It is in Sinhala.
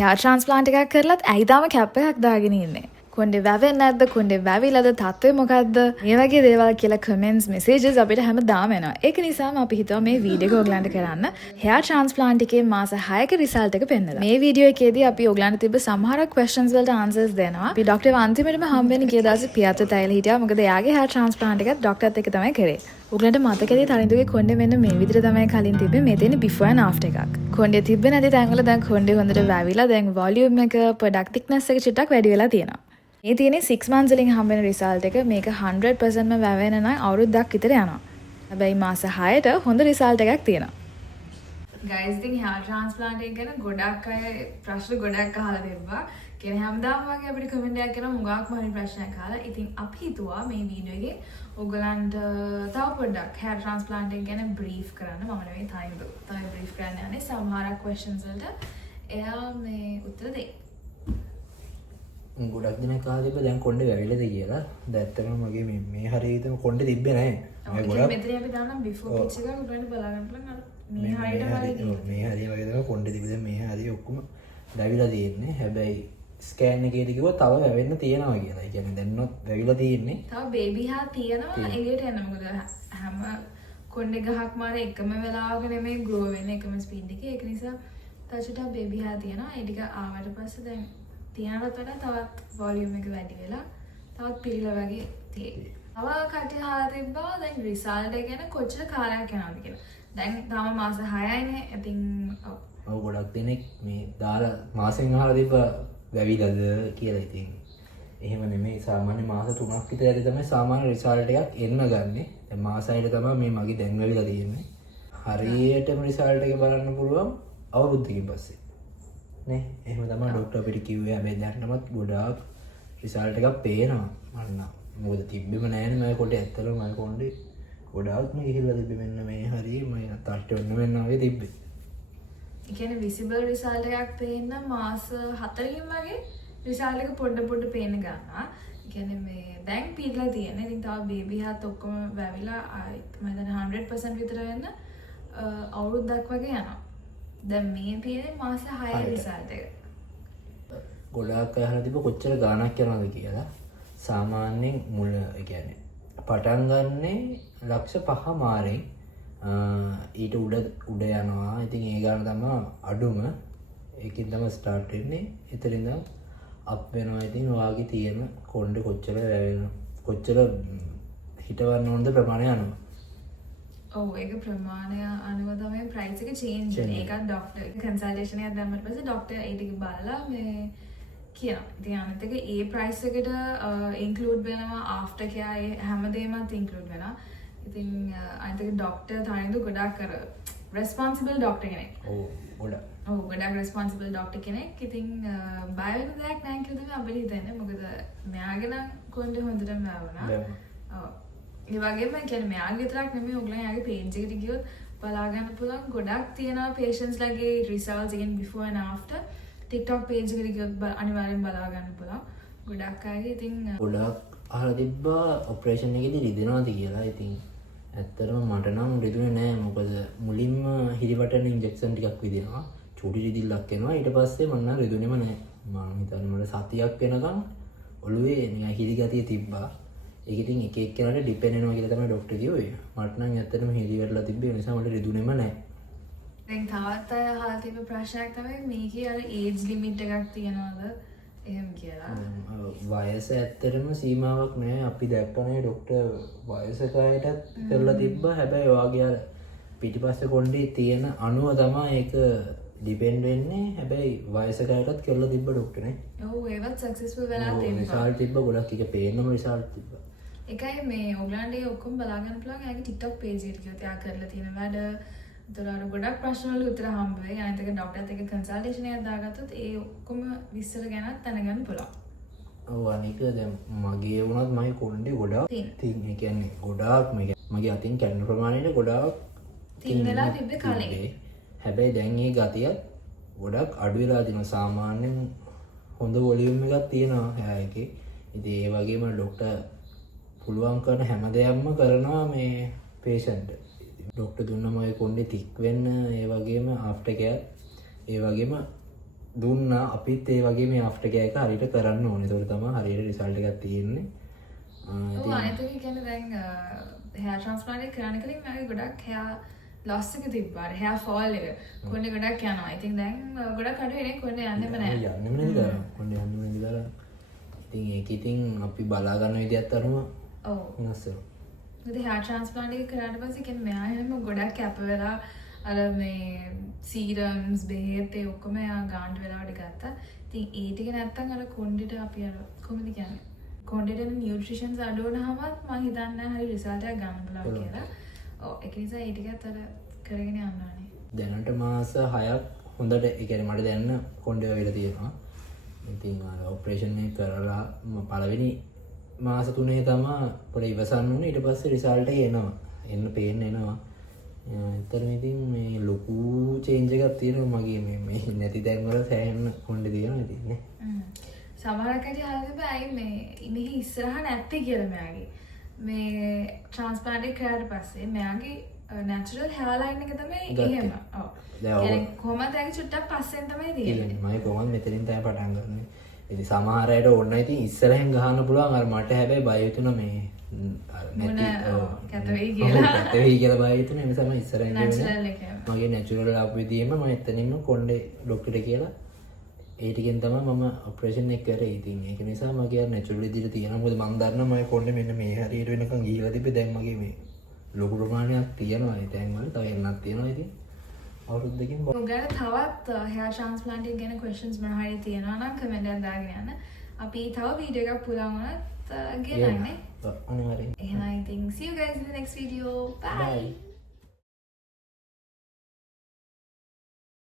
hair transplant එකක් කරලත් ඇයි තාම කැප් එකක් දාගෙන ඉන්නේ? කොණ්ඩේ වැවෙන්නේ නැද්ද? කොණ්ඩේ වැවිලාද? තත්ත්වය මොකද්ද? මේ වගේ දේවල් කියලා කමෙන්ට්ස් මෙසේජස් අපිට හැමදාම එනවා. ඒක නිසාම අපි හිතුවා මේ වීඩියෝ එක ඔයගලන්ට කරන්න. hair transplant එකේ මාස 6ක රිසල්ට් එක පෙන්නලා. මේ වීඩියෝ එකේදී අපි ඔයගලන්ට තිබ්බ සමහර questions වලට answers දෙනවා. අපි ડોක්ටර් අන්තිමටම හම්බෙන්නේ ගිය දවසේ පියත් තැයිල හිටියා. මොකද එයාගේ hair transplant එකත් ડોක්ටර්ත් එක්ක තමයි කරේ. ඔයගලන්ට මතකද තරිඳුගේ කොණ්ඩේ මෙන්න මේ විදිහට තමයි කලින් තිබ්බේ. මේ තියෙන්නේ before and after එකක්. කොණ්ඩේ තිබ්බේ නැති තැන්වල දැන් කොණ්ඩේ හොඳට වැවිලා දැන් volume එක product thickness එක චුට්ටක් වැඩි වෙලා තියෙනවා. මේ තියෙන්නේ 6 months වලින් හම්බෙන රිසල්ට් එක. මේක 100%ම වැවෙන නම් අවුරුද්දක් විතර යනවා. හැබැයි මාස 6ට හොඳ රිසල්ට් එකක් තියෙනවා. guys ඉතින් hair transplant එක ගැන ගොඩක් අය ප්‍රශ්න ගොඩක් අහලා තිබ්බා. කියන්නේ හැමදාම වගේ අපිට කමෙන්ට් එකක් කරන මුගාක්ම හරි ප්‍රශ්නයක් අහලා. ඉතින් අපි හිතුවා මේ වීඩියෝ එකේ ඔයගලන්ට තව පොඩ්ඩක් hair transplant එක ගැන brief කරන්න. මම නෙවෙයි තමයි brief කරන්න යන්නේ. සමහර questions වලට එයා මේ උත්තර දෙයි. ගොඩක් දිනක් කාලෙ තිබ්බ දැන් කොණ්ඩේ වැවිලාද කියලා. දැත්තටම මගේ මේ හරියටම කොණ්ඩේ තිබ්බේ නැහැ. මම ගොඩක් මෙතන අපි දානම් before picture එකක් උඩට බලා ගන්න පුළුවන්. අර මේ හරියට මේ හරිය වගේ තමයි කොණ්ඩේ තිබ්බේ. දැන් මේ හරිය ඔක්කොම වැවිලා තියෙන්නේ. හැබැයි ස්කෑන් එකේදී කිව්වා තව වැවෙන්න තියෙනවා කියලා. ඒ කියන්නේ දැන්වත් වැවිලා තියෙන්නේ. තව බේබි හා තියෙනවා එළියට එන්න. මොකද හැම කොණ්ඩේ ගහක් මාර එකම වෙලාවක නෙමෙයි ග්‍රෝ වෙන්නේ එකම ස්පීඩ් එකේ. ඒක නිසා තවචුට්ටක් බේබි හා තියෙනවා. ඒ ටික ආවට පස්සේ දැන් තියනකට වඩා තවත් වොලියුම් එක වැඩි වෙලා තවත් පිළිලා වගේ තියෙයි. තව කටි හා තිබ්බා දැන් රිසල්ට් එක ගැන කොච්චර කාලයක් යනවද කියලා. දැන් තාම මාස 6යිනේ. ඉතින් ඔව් ගොඩක් දෙනෙක් මේ දාලා මාසෙන් අහලා තිබ්බ වැවිලාද කියලා. ඉතින් එහෙම නෙමෙයි. සාමාන්‍ය මාස 3ක් විතර තමයි සාමාන්‍ය රිසල්ට් එකක් එන්න ගන්නෙ. දැන් මාස 6ට තමයි මේ මගේ දැන් වැවිලා තියෙන්නේ. හරියටම රිසල්ට් එක බලන්න පුළුවන් අවුරුද්දකින් පස්සේ. නේ එහෙම තමයි ડોක්ටර් අපිට කිව්වේ. හැබැයි දැන්නමත් ගොඩාක් රිසල්ට් එකක් පේනවා මන්න. මොකද තිබ්බෙම නෑනේ මම කොණ්ඩේ. ඇත්තටම මම කොණ්ඩේ ගොඩාක්ම ගිහිල්ලා තිබ්බේ. මෙන්න මේ හරිය මම තට්ටු වෙන්න වගේ තිබ්බේ. ඒ කියන්නේ visible result එකක් පේන්න මාස 4කින් වගේ result එක පොඩ පේන්න ගන්නවා. ඒ කියන්නේ මේ දැන් පීලා තියෙන්නේ. ඉතින් තව බේබි හත් ඔක්කොම වැවිලා මම හිතන්නේ 100% විතර වෙන්න අවුරුද්දක් වගේ යනවා. දැන් මේ තියෙන්නේ මාස 6 රිසල්ට් එක. ගොඩාක් අය අහලා තිබ්බ කොච්චර ගාණක් යනවද කියලා. සාමාන්‍යයෙන් මුල ඒ කියන්නේ පටන් ගන්නේ ලක්ෂ 5 මාරෙන් ඊට උඩ යනවා. ඉතින් ඒ ගාන තමයි අඩුම. ඒකෙන් තමයි ස්ටාර්ට් වෙන්නේ. එතන ඉඳන් අප් වෙනවා. ඉතින් ඔයාගේ තියෙන කොණ්ඩේ කොච්චර වැවෙන කොච්චර හිටවන්න ඕනද ප්‍රමාණය අනුව. ඔව් ඒක ප්‍රමාණය අනුව තමයි ප්‍රයිස් එක චේන්ජ් වෙන්නේ. ඒකත් ડોක්ටර් කන්සල්ටේෂන් එකක් දැම්මට පස්සේ ડોක්ටර් ඒ ටික බලලා මේ කියනවා. ඉතින් අනිත් එක ඒ ප්‍රයිස් එකට ඉන්ක්ලූඩ් වෙනවා ආෆ්ටර් කෙයා ඒ හැමදේමත් ඉන්ක්ලූඩ් වෙනවා. ඉතින් අනිත් එක ડોක්ටර් තනින්ද ගොඩක් කර රෙස්පොන්සිබල් ડોක්ටර් කෙනෙක්. ගොඩක් රෙස්පොන්සිබල් ડોක්ටර් කෙනෙක්. ඉතින් බය වෙන දෙයක් නැහැ කියලා තමයි අපිට හිතෙන්නේ. මොකද මෙයාගේ නම් කොණ්ඩේ හොඳටම වැවුණා. ඔව්. ඒ වගේම කියන්නේ මෙයාගේ විතරක් නෙමෙයි ඔයගොල්ලෝ යාගේ page එකට ගියොත් බලා ගන්න පුළුවන් ගොඩක් තියෙනවා patients ලගේ results again before and after TikTok page එකට ගියොත් අනිවාර්යෙන් බලා ගන්න පුළුවන්. ගොඩක් අයගේ ඉතින් ගොඩක් අහලා තිබ්බා ඔපරේෂන් එකේදී රිදෙනවාද කියලා. ඉතින් ඇත්තටම මට නම් රිදුනේ නෑ. මොකද මුලින්ම හිරිවටන ඉන්ජෙක්ෂන් ටිකක් විදිනවා. චූටි රිදිල්ලක් එනවා. ඊට පස්සේ මම නම් රිදුනේම නෑ. මම හිතන්නේ මට සතියක් වෙනකන් ඔළුවේ නිකන් හිරි ගතිය තිබ්බා. ඒක ඉතින් එක එක්කෙනාට ඩිපෙන්ඩ් වෙනවා කියලා තමයි ડોක්ටර් කිව්වේ. මට නම් ඇත්තටම හිරි වැටලා තිබ්බේ. ඒ නිසා මට රිදුනේම නෑ. දැන් තවත් අය අහලා තිබ්බ ප්‍රශ්නයක් තමයි මේකේ අර ඒජ් ලිමිට් එකක් තියනවාද එහෙම කියලා. වයස ඇත්තටම සීමාවක් නෑ. අපි දැක්කනේ ડોක්ටර් වයසක අයටත් කරලා තිබ්බා. හැබැයි ඔයාගේ අර පිටිපස්සේ කොණ්ඩේ තියෙන අණුව තමයි ඒක ඩිපෙන්ඩ් වෙන්නේ. හැබැයි වයසක අයටත් කරලා තිබ්බ ડોක්ටර් නේ. ඔව් ඒවත් සක්සස්ෆුල් වෙලා තියෙනවා. රිසල්ට් තිබ්බ ගොඩක් එක පේන්නම රිසල්ට් තිබ්බා. ඒකයි මේ ඔයගලන්ට ඔක්කොම බලා ගන්න පුළුවන්. යාගේ TikTok page එකට ගියොත් යා කරලා තියෙන වැඩ උතර ගොඩක් ප්‍රශ්න වල උත්තර හම්බ වෙයි. අනිත් එක ડોක්ටර්ත් එක්ක කන්සල්ටේෂන් එකක් දාගත්තොත් ඒ ඔක්කොම විස්තර ගැනත් දැනගන්න පුළුවන්. ඔව් අනික දැන් මගේ වුණත් මගේ කොණ්ඩේ ගොඩාක් තින්. ඒ කියන්නේ ගොඩාක් මගේ අතින් කැඩෙන ප්‍රමාණයට ගොඩාක් තින් වෙලා තිබ්බේ කලින්. හැබැයි දැන් මේ ගතිය ගොඩක් අඩු වෙලා තියෙනවා. සාමාන්‍යයෙන් හොඳ වොලියුම් එකක් තියෙනවා හැර් එකේ. ඉතින් ඒ වගේම ડોක්ටර් පුළුවන් කරන හැම දෙයක්ම කරනවා මේ patient. ડોක්ටර් දුන්නම ඔය කොණ්ඩේ තික් වෙන්න ඒ වගේම ආෆ්ටර් කෙයාර් ඒ වගේම දුන්න අපිත් ඒ වගේ මේ ආෆ්ටර් කෙයාර් එක හරියට කරන්න ඕනේ. ඒක තමයි හරියට රිසල්ට් එකක් තියෙන්නේ. ඔව් අනිත් එක කියන්නේ දැන් hair transplant එක කරන්න කලින් මගේ ගොඩක් hair loss එක තිබ්බා. hair fall එක. කොණ්ඩේ ගොඩක් යනවා. ඉතින් දැන් ගොඩක් අඩු වෙනේ කොණ්ඩේ යන්නෙම නැහැ. යන්නෙම නේද? කොණ්ඩේ යන්නෙම නේද දාලා. ඉතින් ඒක ඉතින් අපි බලා ගන්න විදිහත් අනුව ඔව්. වෙනස් වෙනවා. ඉතින් hair transplant එක කරාට පස්සේ කියන්නේ මෙයා හැම ගොඩක් කැප වෙලා අර මේ සීරම්ස් බෙහෙත් ඒ ඔක්කොම යා ගාන්ඩ් වෙලාවට ගත්තා. ඉතින් ඒ ටික නැත්තම් අර කොණ්ඩෙට අපි අර කොහොමද කියන්නේ? කොණ්ඩෙට නියුට්‍රිෂන්ස් අඩු වුණාමත් මම හිතන්නේ හරි රිසල්ට් එකක් ගන්න පුළුවන් කියලා. ඔව් ඒක නිසා ඒ ටිකත් අර කරගෙන යන්න ඕනේ. දැනට මාස 6ක් හොඳට ඒ කියන්නේ මට දැනන කොණ්ඩේ වෙලා තියෙනවා. ඉතින් අර ඔපරේෂන් එක කරලා පළවෙනි මාස 3 තමයි පොඩි ඉවසන්න ඕනේ. ඊට පස්සේ රිසල්ට් එක එනවා. එන්න පේන්න එනවා. එතන ඉතින් මේ ලොකු චේන්ජ් එකක් තියෙනවා මගේ මේ නැති තැන් වල සෑහෙන්න කොණ්ඩේ තියෙනවා ඉතින් නේ. සමහර කටි හරියට බෑ මේ මෙහි ඉස්සරහ නැත්තේ කියලා මෙයාගේ. මේ ට්‍රාන්ස්ප්ලාන්ට් එක කරාට පස්සේ මෙයාගේ natural hairline එක තමයි එහෙම. ඔව්. يعني කොහමද ඒක චුට්ටක් පස්සෙන් තමයි තියෙන්නේ. මම කොහොමද මෙතනින් තමයි පටන් ගන්නෙ. ඉතින් සමහර අයට ඕන ඉතින් ඉස්සරහෙන් ගහන්න පුළුවන්. අර මට හැබැයි බය හිතුණා මේ නැති කැත වෙයි කියලා. කැත වෙයි කියලා බය හිතුණා. ඒ නිසා මම ඉස්සරහින් natural එක. මගේ natural ආපු විදියෙම මම එතනින්ම කොණ්ඩේ ડોක්ටර්ට කියලා ඒ ටිකෙන් තමයි මම ඔපරේෂන් එක කරේ. ඉතින් ඒක නිසා මගේ natural විදිහට තියෙනවා. මොකද මම දන්නවා මගේ කොණ්ඩේ මෙන්න මේ හරියට වෙනකන් ගිහිලා තිබ්බේ. දැන් මගේ මේ ලොකු ප්‍රමාණයක් තියෙනවා. ඒ තැන් වල තව එන්නක් තියෙනවා ඉතින්. අවුරුද්දකින් ඔයාලා තවත් hair transplant එක ගැන questions මොනවා හරි තියෙනවා නම් comment එකක් දාගෙන යන්න. අපි තව වීඩියෝ එකක් පුරාම ගෙනන්නේ. අනිවාර්යෙන්. එහෙනම් I think see you guys in the next video. Bye.